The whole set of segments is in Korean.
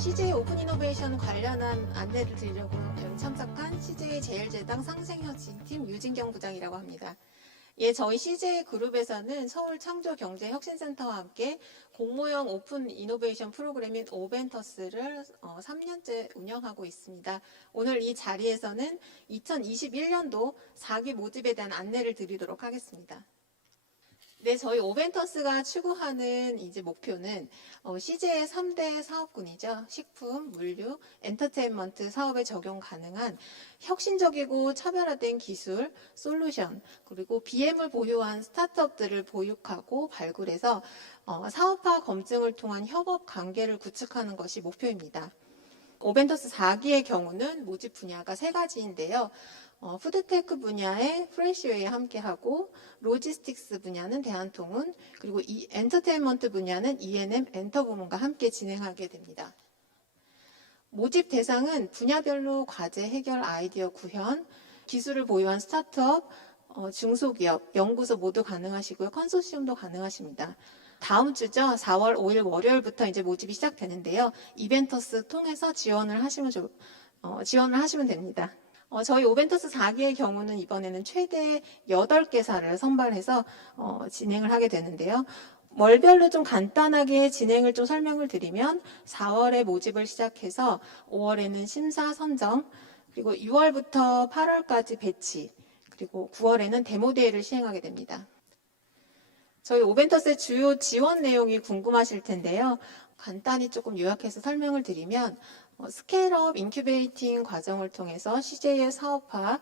CJ 오픈 이노베이션 관련한 안내를 드리려고 여기 참석한 CJ 제일제당 상생혁신팀 유진경 부장이라고 합니다. 예, 저희 CJ 그룹에서는 서울창조경제혁신센터와 함께 공모형 오픈 이노베이션 프로그램인 오벤터스를 3년째 운영하고 있습니다. 오늘 이 자리에서는 2021년도 4기 모집에 대한 안내를 드리도록 하겠습니다. 네, 저희 오벤터스가 추구하는 이제 목표는 CJ의 3대 사업군이죠. 식품, 물류, 엔터테인먼트 사업에 적용 가능한 혁신적이고 차별화된 기술, 솔루션, 그리고 BM을 보유한 스타트업들을 보육하고 발굴해서 사업화 검증을 통한 협업 관계를 구축하는 것이 목표입니다. 오벤터스 4기의 경우는 모집 분야가 3가지인데요. 푸드테크 분야의 프레시웨이와 함께하고 로지스틱스 분야는 대한통운, 그리고 엔터테인먼트 분야는 E&M 엔터부문과 함께 진행하게 됩니다. 모집 대상은 분야별로 과제 해결 아이디어 구현, 기술을 보유한 스타트업, 중소기업, 연구소 모두 가능하시고요. 컨소시엄도 가능하십니다. 다음 주죠. 4월 5일 월요일부터 이제 모집이 시작되는데요. 이벤터스 통해서 지원을 하시면 됩니다. 저희 오벤터스 4기의 경우는 이번에는 최대 8개사를 선발해서 진행을 하게 되는데요. 월별로 좀 간단하게 진행을 좀 설명을 드리면 4월에 모집을 시작해서 5월에는 심사 선정, 그리고 6월부터 8월까지 배치, 그리고 9월에는 데모 대회를 시행하게 됩니다. 저희 오벤터스의 주요 지원 내용이 궁금하실 텐데요. 간단히 조금 요약해서 설명을 드리면 스케일업 인큐베이팅 과정을 통해서 CJ의 사업화,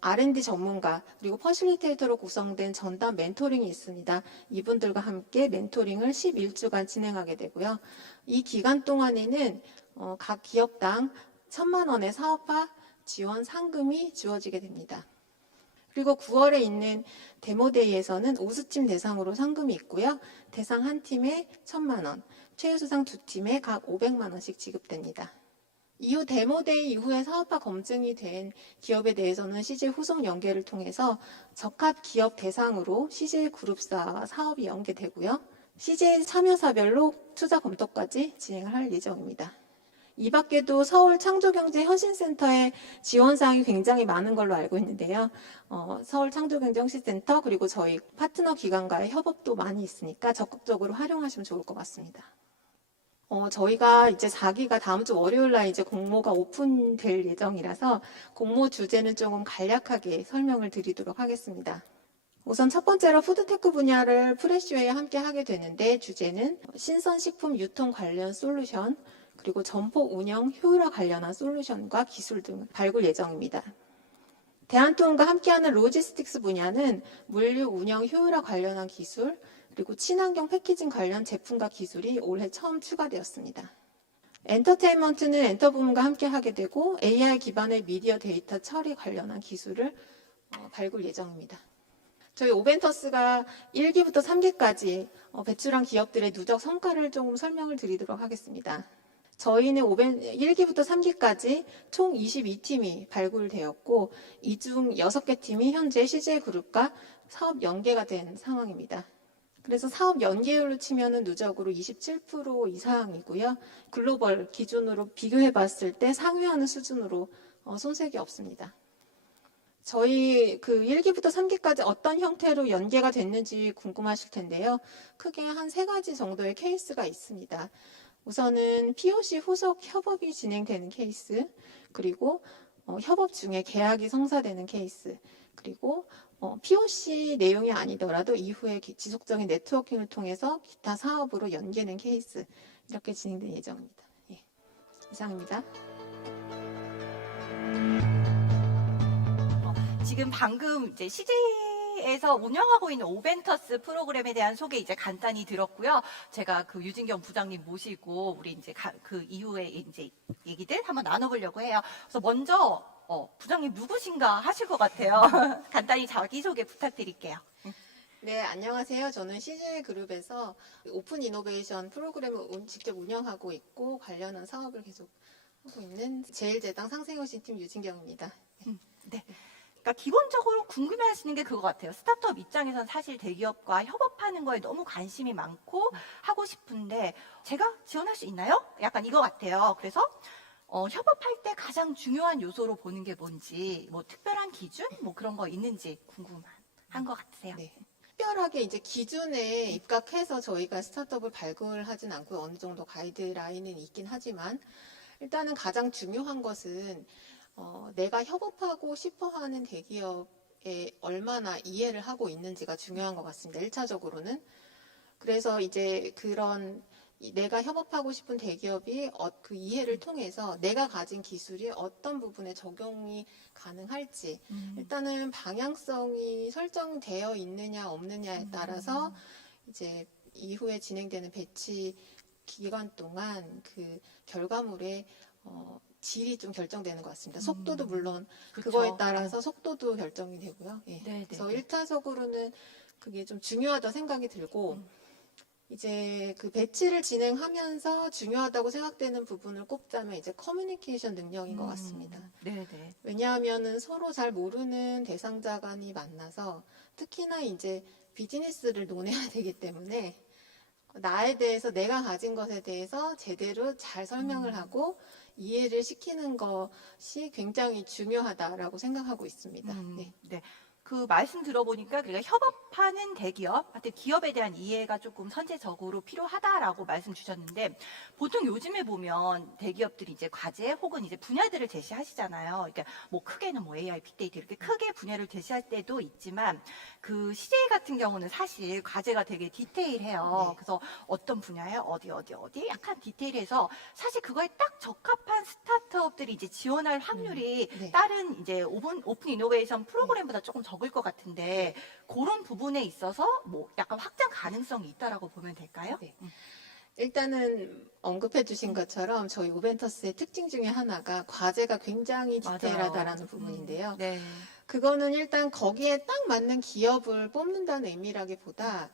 R&D 전문가, 그리고 퍼실리테이터로 구성된 전담 멘토링이 있습니다. 이분들과 함께 멘토링을 11주간 진행하게 되고요. 이 기간 동안에는 각 기업당 1,000만 원의 사업화 지원 상금이 주어지게 됩니다. 그리고 9월에 있는 데모데이에서는 우수팀 대상으로 상금이 있고요. 대상 한 팀에 1,000만 원, 최우수상 두 팀에 각 500만 원씩 지급됩니다. 이후 데모데이 이후에 사업화 검증이 된 기업에 대해서는 CJ 후속 연계를 통해서 적합 기업 대상으로 CJ 그룹사 사업이 연계되고요. CJ 참여사별로 투자 검토까지 진행을 할 예정입니다. 이 밖에도 서울 창조경제혁신센터의 지원사항이 굉장히 많은 걸로 알고 있는데요. 서울 창조경제혁신센터 그리고 저희 파트너 기관과의 협업도 많이 있으니까 적극적으로 활용하시면 좋을 것 같습니다. 저희가 이제 4기가 다음 주 월요일 날 이제 공모가 오픈될 예정이라서 공모 주제는 조금 간략하게 설명을 드리도록 하겠습니다. 우선 첫 번째로 푸드테크 분야를 프레시웨이와 함께 하게 되는데 주제는 신선식품 유통 관련 솔루션, 그리고 점포 운영 효율화 관련한 솔루션과 기술 등 발굴 예정입니다. 대한통운과 함께하는 로지스틱스 분야는 물류 운영 효율화 관련한 기술, 그리고 친환경 패키징 관련 제품과 기술이 올해 처음 추가되었습니다. 엔터테인먼트는 엔터부문과 함께하게 되고 AI 기반의 미디어 데이터 처리 관련한 기술을 발굴 예정입니다. 저희 오벤터스가 1기부터 3기까지 배출한 기업들의 누적 성과를 조금 설명을 드리도록 하겠습니다. 저희는 1기부터 3기까지 총 22팀이 발굴되었고 이 중 6개 팀이 현재 CJ그룹과 사업 연계가 된 상황입니다. 그래서 사업 연계율로 치면 누적으로 27% 이상이고요. 글로벌 기준으로 비교해 봤을 때 상회하는 수준으로 손색이 없습니다. 저희 그 1기부터 3기까지 어떤 형태로 연계가 됐는지 궁금하실 텐데요. 크게 한 3가지 정도의 케이스가 있습니다. 우선은 POC 후속 협업이 진행되는 케이스, 그리고 협업 중에 계약이 성사되는 케이스, 그리고 POC 내용이 아니더라도 이후에 지속적인 네트워킹을 통해서 기타 사업으로 연계된 케이스, 이렇게 진행될 예정입니다. 예, 이상입니다. 지금 방금 이제 CJ에서 운영하고 있는 오벤터스 프로그램에 대한 소개 이제 간단히 들었고요. 제가 그 유진경 부장님 모시고 우리 이제 그 이후에 이제 얘기들 한번 나눠보려고 해요. 그래서 먼저 부장님 누구신가 하실 것 같아요. 간단히 자기소개 부탁드릴게요. 네, 안녕하세요. 저는 CJ그룹에서 오픈 이노베이션 프로그램을 직접 운영하고 있고 관련한 사업을 계속 하고 있는 제일제당 상생혁신팀 유진경입니다. 네. 그러니까 기본적으로 궁금해하시는 게 그거 같아요. 스타트업 입장에선 사실 대기업과 협업하는 거에 너무 관심이 많고 하고 싶은데 제가 지원할 수 있나요? 약간 이거 같아요. 그래서 협업할 때 가장 중요한 요소로 보는 게 뭔지, 뭐 특별한 기준, 뭐 그런 거 있는지 궁금한 것 같으세요. 네. 특별하게 이제 기준에 입각해서 저희가 스타트업을 발굴하진 않고 어느 정도 가이드라인은 있긴 하지만 일단은 가장 중요한 것은 내가 협업하고 싶어 하는 대기업에 얼마나 이해를 하고 있는지가 중요한 것 같습니다. 1차적으로는. 그래서 이제 그런 내가 협업하고 싶은 대기업이 그 이해를 통해서 내가 가진 기술이 어떤 부분에 적용이 가능할지 일단은 방향성이 설정되어 있느냐 없느냐에 따라서 이제 이후에 진행되는 배치 기간 동안 그 결과물의 질이 좀 결정되는 것 같습니다. 속도도 물론 그쵸. 그거에 따라서 속도도 결정이 되고요. 예. 네, 그래서 네, 네. 1차적으로는 그게 좀 중요하다 생각이 들고 이제 그 배치를 진행하면서 중요하다고 생각되는 부분을 꼽자면 이제 커뮤니케이션 능력인 것 같습니다. 네, 네. 왜냐하면은 서로 잘 모르는 대상자 간이 만나서 특히나 이제 비즈니스를 논해야 되기 때문에 나에 대해서 내가 가진 것에 대해서 제대로 잘 설명을 하고 이해를 시키는 것이 굉장히 중요하다라고 생각하고 있습니다. 네. 네. 그 말씀 들어보니까 그러니까 협업하는 대기업, 하여튼 기업에 대한 이해가 조금 선제적으로 필요하다라고 말씀 주셨는데 보통 요즘에 보면 대기업들이 이제 과제 혹은 이제 분야들을 제시하시잖아요. 그러니까 뭐 크게는 뭐 AI, 빅데이터 이렇게 크게 분야를 제시할 때도 있지만 그 CJ 같은 경우는 사실 과제가 되게 디테일해요. 네. 그래서 어떤 분야에 어디 약간 디테일해서 사실 그거에 딱 적합한 스타트업들이 이제 지원할 확률이 네. 다른 이제 오픈 이노베이션 프로그램보다 조금 적을 것 같은데 그런 부분에 있어서 뭐 약간 확장 가능성이 있다라고 보면 될까요? 네. 일단은 언급해 주신 것처럼 저희 오벤터스의 특징 중에 하나가 과제가 굉장히 디테일하다라는 부분인데요. 네. 그거는 일단 거기에 딱 맞는 기업을 뽑는다는 의미라기보다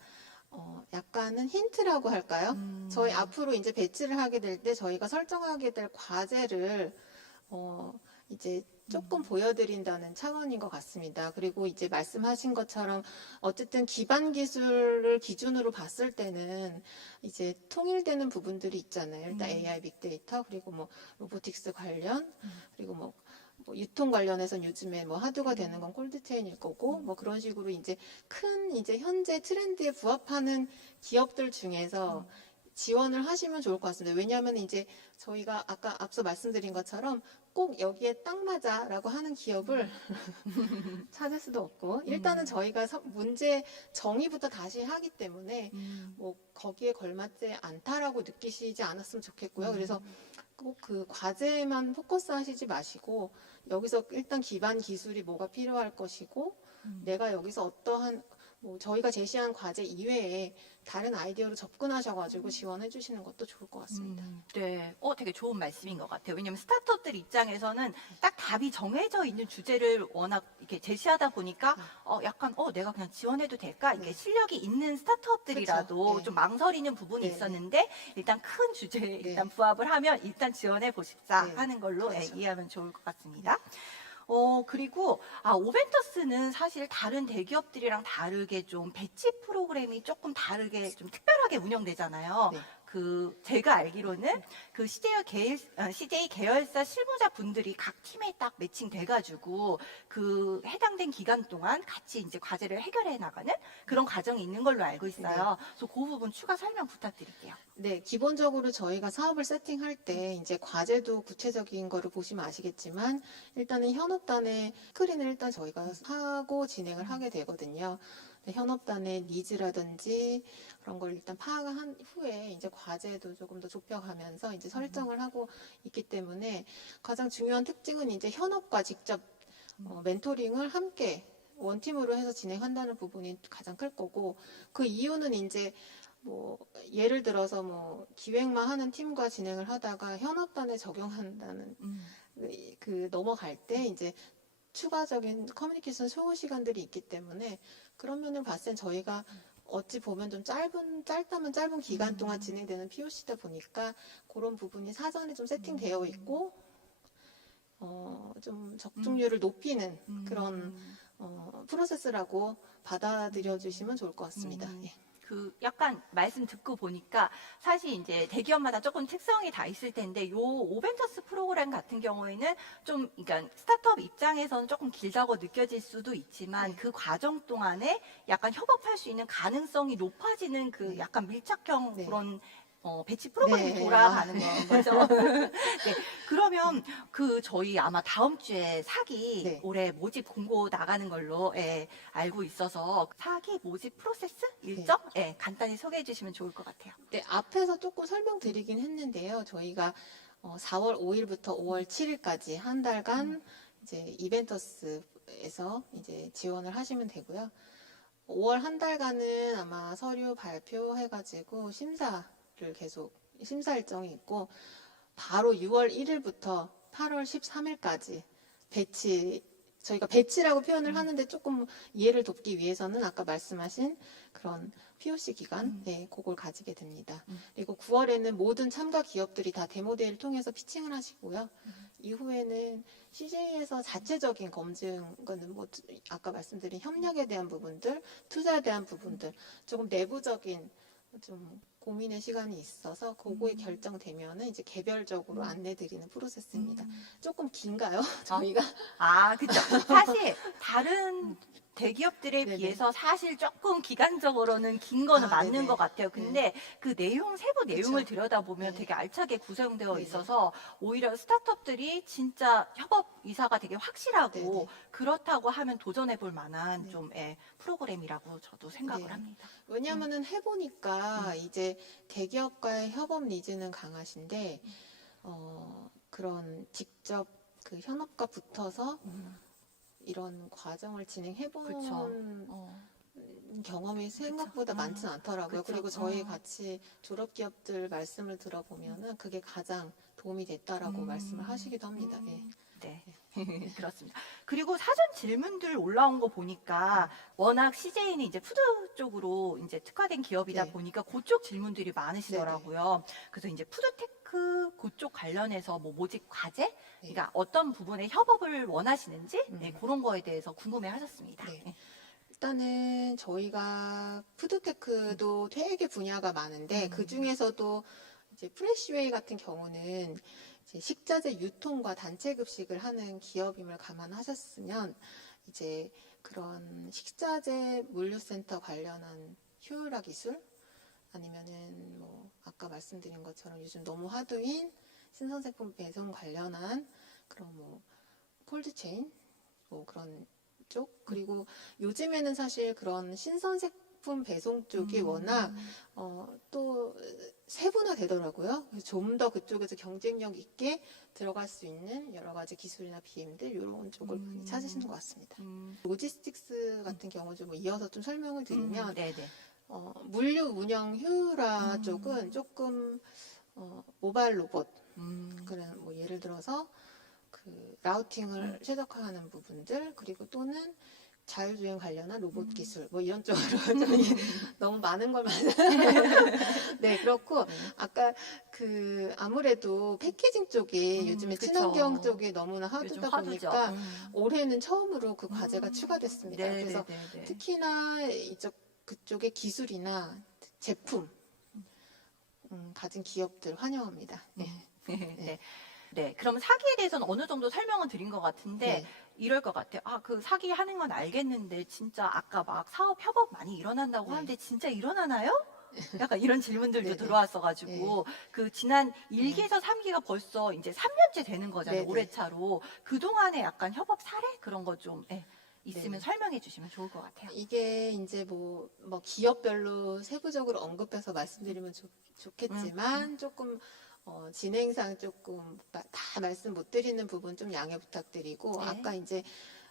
약간은 힌트라고 할까요? 저희 앞으로 이제 배치를 하게 될 때 저희가 설정하게 될 과제를 이제 조금 보여드린다는 차원인 것 같습니다. 그리고 이제 말씀하신 것처럼 어쨌든 기반 기술을 기준으로 봤을 때는 이제 통일되는 부분들이 있잖아요. 일단 AI, 빅데이터, 그리고 뭐 로보틱스 관련, 그리고 뭐 유통 관련해서는 요즘에 뭐 하드가 되는 건 콜드체인일 거고 뭐 그런 식으로 이제 큰 이제 현재 트렌드에 부합하는 기업들 중에서 지원을 하시면 좋을 것 같습니다. 왜냐하면 이제 저희가 아까 앞서 말씀드린 것처럼 꼭 여기에 딱 맞아라고 하는 기업을 찾을 수도 없고 일단은 저희가 문제 정의부터 다시 하기 때문에 뭐 거기에 걸맞지 않다라고 느끼시지 않았으면 좋겠고요. 그래서 꼭 그 과제만 포커스 하시지 마시고 여기서 일단 기반 기술이 뭐가 필요할 것이고 내가 여기서 어떠한 뭐 저희가 제시한 과제 이외에 다른 아이디어로 접근하셔가지고 지원해 주시는 것도 좋을 것 같습니다. 네. 되게 좋은 말씀인 것 같아요. 왜냐면 스타트업들 입장에서는 딱 답이 정해져 있는 주제를 워낙 이렇게 제시하다 보니까 약간 내가 그냥 지원해도 될까? 이게 네. 실력이 있는 스타트업들이라도 그렇죠. 네. 좀 망설이는 부분이 네, 있었는데 일단 큰 주제에 네. 일단 부합을 하면 일단 지원해 보십사 네. 하는 걸로 그렇죠. 이해하면 좋을 것 같습니다. 그리고, 오벤터스는 사실 다른 대기업들이랑 다르게 좀 배치 프로그램이 조금 다르게 좀 특별하게 운영되잖아요. 네. 제가 알기로는 그 CJ 계열사 실무자 분들이 각 팀에 딱 매칭돼가지고 그 해당된 기간 동안 같이 이제 과제를 해결해 나가는 그런 과정이 있는 걸로 알고 있어요. 그래서 그 부분 추가 설명 부탁드릴게요. 네, 기본적으로 저희가 사업을 세팅할 때 이제 과제도 구체적인 거를 보시면 아시겠지만 일단은 현업단의 스크린을 일단 저희가 하고 진행을 하게 되거든요. 현업단의 니즈라든지 그런 걸 일단 파악한 후에 이제 과제도 조금 더 좁혀가면서 이제 설정을 하고 있기 때문에 가장 중요한 특징은 이제 현업과 직접 멘토링을 함께 원팀으로 해서 진행한다는 부분이 가장 클 거고 그 이유는 이제 뭐 예를 들어서 뭐 기획만 하는 팀과 진행을 하다가 현업단에 적용한다는 그 넘어갈 때 이제 추가적인 커뮤니케이션 소요 시간들이 있기 때문에 그런 면을 봤을 땐 저희가 어찌 보면 좀 짧다면 짧은 기간 동안 진행되는 POC다 보니까 그런 부분이 사전에 좀 세팅되어 있고 좀 적중률을 높이는 그런 프로세스라고 받아들여 주시면 좋을 것 같습니다. 예. 그 약간 말씀 듣고 보니까 사실 이제 대기업마다 조금 특성이 다 있을 텐데 요 오벤터스 프로그램 같은 경우에는 좀 그러니까 스타트업 입장에서는 조금 길다고 느껴질 수도 있지만 네. 그 과정 동안에 약간 협업할 수 있는 가능성이 높아지는 그 네. 약간 밀착형 네. 그런 배치 프로그램이 네. 돌아가는 거죠. 네. 그러면 그 저희 아마 다음 주에 사기 네. 올해 모집 공고 나가는 걸로 알고 있어서 사기 모집 프로세스 일정 간단히 소개해 주시면 좋을 것 같아요. 네, 앞에서 조금 설명드리긴 했는데요. 저희가 4월 5일부터 5월 7일까지 한 달간 이제 이벤터스에서 이제 지원을 하시면 되고요. 5월 한 달간은 아마 서류 발표해가지고 심사 일정이 있고, 바로 6월 1일부터 8월 13일까지 저희가 배치라고 표현을 하는데 조금 이해를 돕기 위해서는 아까 말씀하신 그런 POC 기간, 그걸 가지게 됩니다. 그리고 9월에는 모든 참가 기업들이 다 데모데이를 통해서 피칭을 하시고요. 이후에는 CJ에서 자체적인 검증은 뭐 아까 말씀드린 협력에 대한 부분들, 투자에 대한 부분들, 조금 내부적인 좀 고민의 시간이 있어서 그거에 결정되면은 이제 개별적으로 안내드리는 프로세스입니다. 조금 긴가요? 저희가? 그죠. 사실 다른 대기업들에 네네. 비해서 사실 조금 기간적으로는 긴 거는 맞는 네네. 것 같아요. 근데 그 세부 내용을 그쵸. 들여다보면 네. 되게 알차게 구성되어 네네. 있어서 오히려 스타트업들이 진짜 협업 의사가 되게 확실하고 네네. 그렇다고 하면 도전해 볼 만한 네. 좀 프로그램이라고 저도 생각을 네. 합니다. 왜냐하면은 해보니까 이제 대기업과의 협업 니즈는 강하신데 그런 직접 그 현업과 붙어서 이런 과정을 진행해보는 그쵸. 경험이 생각보다 그쵸. 많지는 않더라고요. 그쵸. 그리고 저희 같이 졸업 기업들 말씀을 들어보면은 그게 가장 도움이 됐다라고 말씀을 하시기도 합니다. 예. 네. 그렇습니다. 그리고 사전 질문들 올라온 거 보니까 워낙 CJ는 이제 푸드 쪽으로 이제 특화된 기업이다 네. 보니까 그쪽 질문들이 많으시더라고요. 그래서 이제 푸드테크 그쪽 관련해서 뭐 모집 과제, 그러니까 어떤 부분에 협업을 원하시는지 그런 거에 대해서 궁금해 하셨습니다. 네. 일단은 저희가 푸드테크도 되게 분야가 많은데 그 중에서도 이제 프레시웨이 같은 경우는 이제 식자재 유통과 단체 급식을 하는 기업임을 감안하셨으면 이제 그런 식자재 물류센터 관련한 효율화 기술 아니면은 뭐 아까 말씀드린 것처럼 요즘 너무 화두인 신선식품 배송 관련한 그런 뭐 콜드체인 뭐 그런 쪽 그리고 요즘에는 사실 그런 신선식품 배송 쪽이 워낙 또 세분화 되더라고요. 좀 더 그쪽에서 경쟁력 있게 들어갈 수 있는 여러 가지 기술이나 BM들 이런 쪽을 많이 찾으시는 것 같습니다. 로지스틱스 같은 경우 좀 이어서 좀 설명을 드리면 네네. 물류 운영 효율화 쪽은 조금 모바일 로봇 그런 뭐 예를 들어서 그 라우팅을 최적화하는 부분들 그리고 또는 자율주행 관련한 로봇 기술 뭐 이런 쪽으로 좀 너무 많은 걸 네 그렇고 아까 그 아무래도 패키징 쪽이 요즘에 그쵸. 친환경 쪽이 너무나 요즘 화두다 화두죠. 보니까 올해는 처음으로 그 과제가 추가됐습니다. 네, 그래서 네, 네, 네. 특히나 그쪽의 기술이나 제품 가진 기업들 환영합니다. 네. 네. 네, 그럼 사기에 대해서는 어느 정도 설명을 드린 것 같은데 네. 이럴 것 같아요. 그 사기 하는 건 알겠는데 진짜 아까 막 사업 협업 많이 일어난다고 네. 하는데 진짜 일어나나요? 약간 이런 질문들도 네네. 들어왔어가지고 그 지난 1기에서 3기가 벌써 이제 3년째 되는 거잖아요. 네네. 올해 차로 그동안에 약간 협업 사례 그런 거 좀 있으면 네. 설명해 주시면 좋을 것 같아요. 이게 이제 뭐 기업별로 세부적으로 언급해서 말씀드리면 좋겠지만 조금 진행상 조금 다 말씀 못 드리는 부분 좀 양해 부탁드리고 네. 아까 이제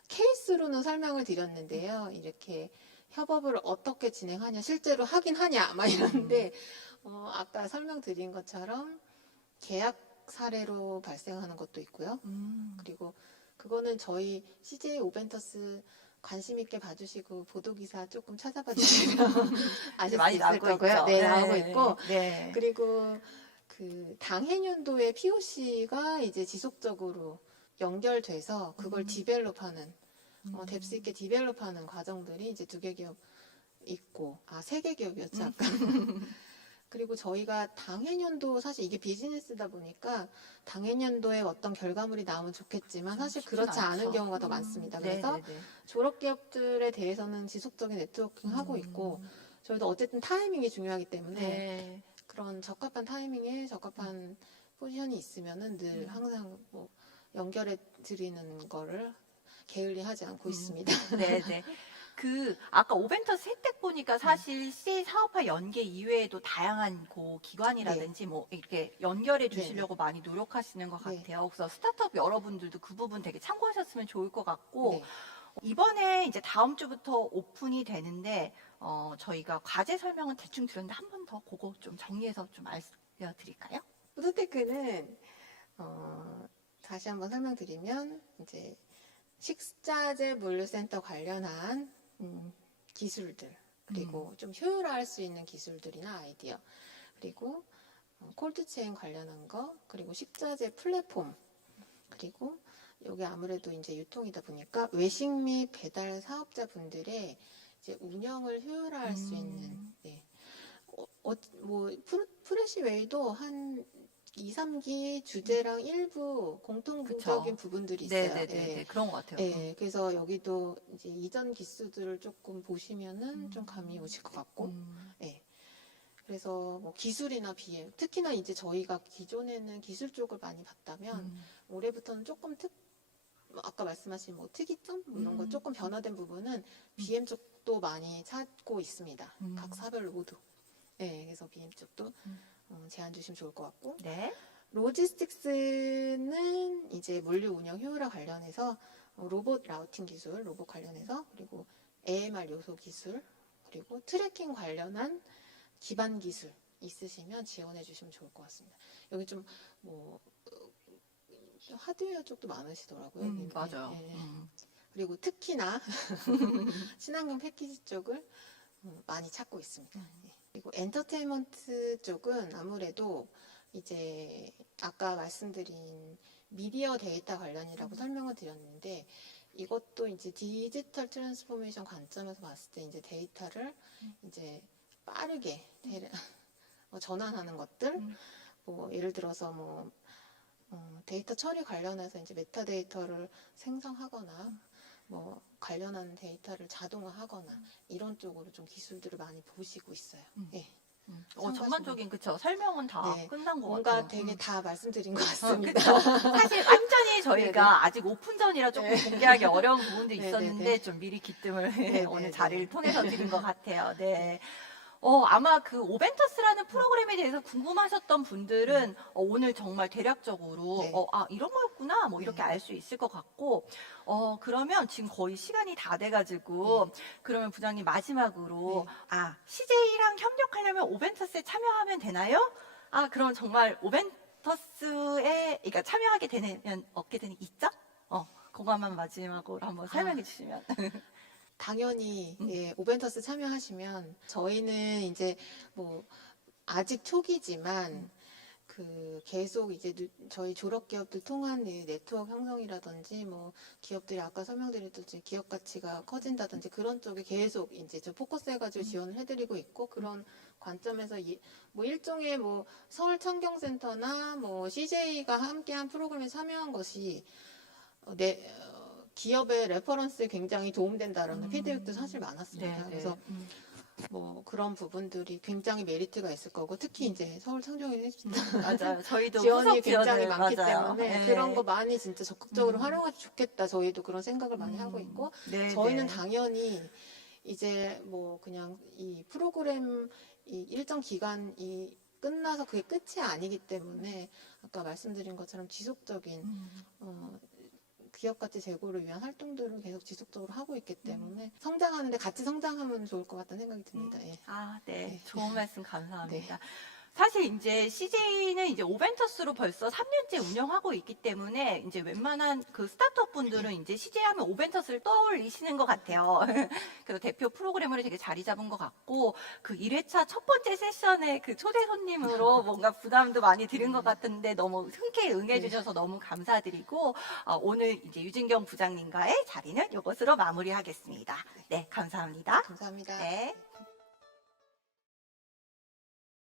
케이스로는 설명을 드렸는데요. 이렇게 협업을 어떻게 진행하냐, 실제로 하긴 하냐, 막 이런데 아까 설명드린 것처럼 계약 사례로 발생하는 것도 있고요. 그리고 그거는 저희 CJ 오벤터스 관심 있게 봐주시고 보도기사 조금 찾아봐 주시면 아실 수 많이 있을 나오고 거고요. 있죠. 네, 나오고 있고 네. 그리고 그 당해년도에 POC가 이제 지속적으로 연결돼서 그걸 디벨롭하는 뎁스 있게 디벨롭하는 과정들이 이제 2개 기업 있고 3개 기업이었죠 아까. 그리고 저희가 당해년도 사실 이게 비즈니스다 보니까 당해년도에 어떤 결과물이 나오면 좋겠지만 사실 쉽진 그렇지 않은 않죠. 경우가 더 많습니다. 그래서 네네네. 졸업 기업들에 대해서는 지속적인 네트워킹 하고 있고 저희도 어쨌든 타이밍이 중요하기 때문에 네. 그런 적합한 타이밍에 적합한 포지션이 있으면은 늘 항상 뭐 연결해 드리는 거를 게을리하지 않고 있습니다. 네네. 아까 오벤터스 혜택 보니까 사실 CJ 사업화 연계 이외에도 다양한 기관이라든지 뭐 이렇게 연결해 주시려고 많이 노력하시는 것 네. 같아요. 그래서 스타트업 여러분들도 그 부분 되게 참고하셨으면 좋을 것 같고, 네. 이번에 이제 다음 주부터 오픈이 되는데, 저희가 과제 설명은 대충 드렸는데 한 번 더 그거 좀 정리해서 좀 알려드릴까요? 푸드테크는 다시 한번 설명드리면 이제 식자재 물류센터 관련한 기술들 그리고 좀 효율화할 수 있는 기술들이나 아이디어 그리고 콜드체인 관련한 거 그리고 식자재 플랫폼 그리고 여기 아무래도 이제 유통이다 보니까 외식 및 배달 사업자분들의 이제 운영을 효율화할 수 있는 뭐 프레시 웨이도 한 2, 3기 주제랑 일부 공통적인 부분들이 있어요. 네네네. 그런 것 같아요. 네, 그래서 여기도 이제 이전 기수들을 조금 보시면은 좀 감이 오실 것 같고, 네. 그래서 뭐 기술이나 BM, 특히나 이제 저희가 기존에는 기술 쪽을 많이 봤다면 올해부터는 조금 아까 말씀하신 뭐 특이점 뭐 이런 거 조금 변화된 부분은 BM 쪽도 많이 찾고 있습니다. 각 사별로 모두. 네, 그래서 BM 쪽도 제안 주시면 좋을 것 같고. 네. 로지스틱스는 이제 물류 운영 효율화 관련해서 로봇 라우팅 기술, 로봇 관련해서 그리고 AMR 요소 기술, 그리고 트래킹 관련한 기반 기술 있으시면 지원해 주시면 좋을 것 같습니다. 여기 좀 뭐 하드웨어 쪽도 많으시더라고요. 여기. 맞아요. 그리고 특히나 친환경 패키지 쪽을 많이 찾고 있습니다. 그리고 엔터테인먼트 쪽은 아무래도 이제 아까 말씀드린 미디어 데이터 관련이라고 설명을 드렸는데 이것도 이제 디지털 트랜스포메이션 관점에서 봤을 때 이제 데이터를 이제 빠르게 전환하는 것들 뭐 예를 들어서 뭐 데이터 처리 관련해서 이제 메타데이터를 생성하거나 뭐 관련한 데이터를 자동화하거나 이런 쪽으로 좀 기술들을 많이 보시고 있어요. 네. 전반적인 그쵸 설명은 다 네. 끝난 것 뭔가 같아요. 되게 다 말씀드린 것 같습니다. 그쵸. 사실 완전히 저희가 아직 오픈 전이라 조금 공개하기 어려운 부분도 네네네. 있었는데 좀 미리 기뜸을 네네네. 오늘 자리를 통해서 드린 것 같아요. 네. 아마 그 오벤터스라는 프로그램에 대해서 궁금하셨던 분들은 오늘 정말 대략적으로 네. 이런 거였구나 뭐 이렇게 알 수 있을 것 같고 그러면 지금 거의 시간이 다 돼가지고 그러면 부장님 마지막으로 CJ랑 협력하려면 오벤터스에 참여하면 되나요? 그럼 정말 오벤터스에 그러니까 참여하게 되면 얻게 되는 이점? 그거만 마지막으로 한번 설명해 주시면. 당연히 오벤터스 참여하시면 저희는 이제 뭐 아직 초기지만 그 계속 이제 저희 졸업 기업들 통한 이 네트워크 형성이라든지 뭐 기업들이 아까 설명드렸듯이 기업 가치가 커진다든지 그런 쪽에 계속 이제 저 포커스해가지고 지원을 해드리고 있고 그런 관점에서 뭐 일종의 뭐 서울 창경센터나 뭐 CJ가 함께한 프로그램에 참여한 것이 기업의 레퍼런스에 굉장히 도움된다라는 피드백도 사실 많았습니다. 그래서 뭐 그런 부분들이 굉장히 메리트가 있을 거고 특히 이제 서울 창조인스티튜트 맞아요. 저희도 지원이 후속 굉장히 지원을, 많기 맞아요. 때문에 네. 그런 거 많이 진짜 적극적으로 활용하면 좋겠다. 저희도 그런 생각을 많이 하고 있고 저희는 당연히 이제 뭐 그냥 이 프로그램 이 일정 기간이 끝나서 그게 끝이 아니기 때문에 아까 말씀드린 것처럼 지속적인 기업 가치 제고를 위한 활동들을 계속 지속적으로 하고 있기 때문에 성장하는데 같이 성장하면 좋을 것 같다는 생각이 듭니다. 예. 네. 좋은 말씀 감사합니다. 사실 이제 CJ는 이제 오벤터스로 벌써 3년째 운영하고 있기 때문에 이제 웬만한 그 스타트업 분들은 이제 CJ 하면 오벤터스를 떠올리시는 것 같아요. 그래서 대표 프로그래머를 되게 자리 잡은 것 같고, 그 1회차 첫 번째 세션에 그 초대 손님으로 뭔가 부담도 많이 드린 것 같은데 너무 흔쾌히 응해주셔서 너무 감사드리고, 오늘 이제 유진경 부장님과의 자리는 이것으로 마무리하겠습니다. 네, 감사합니다. 감사합니다. 네.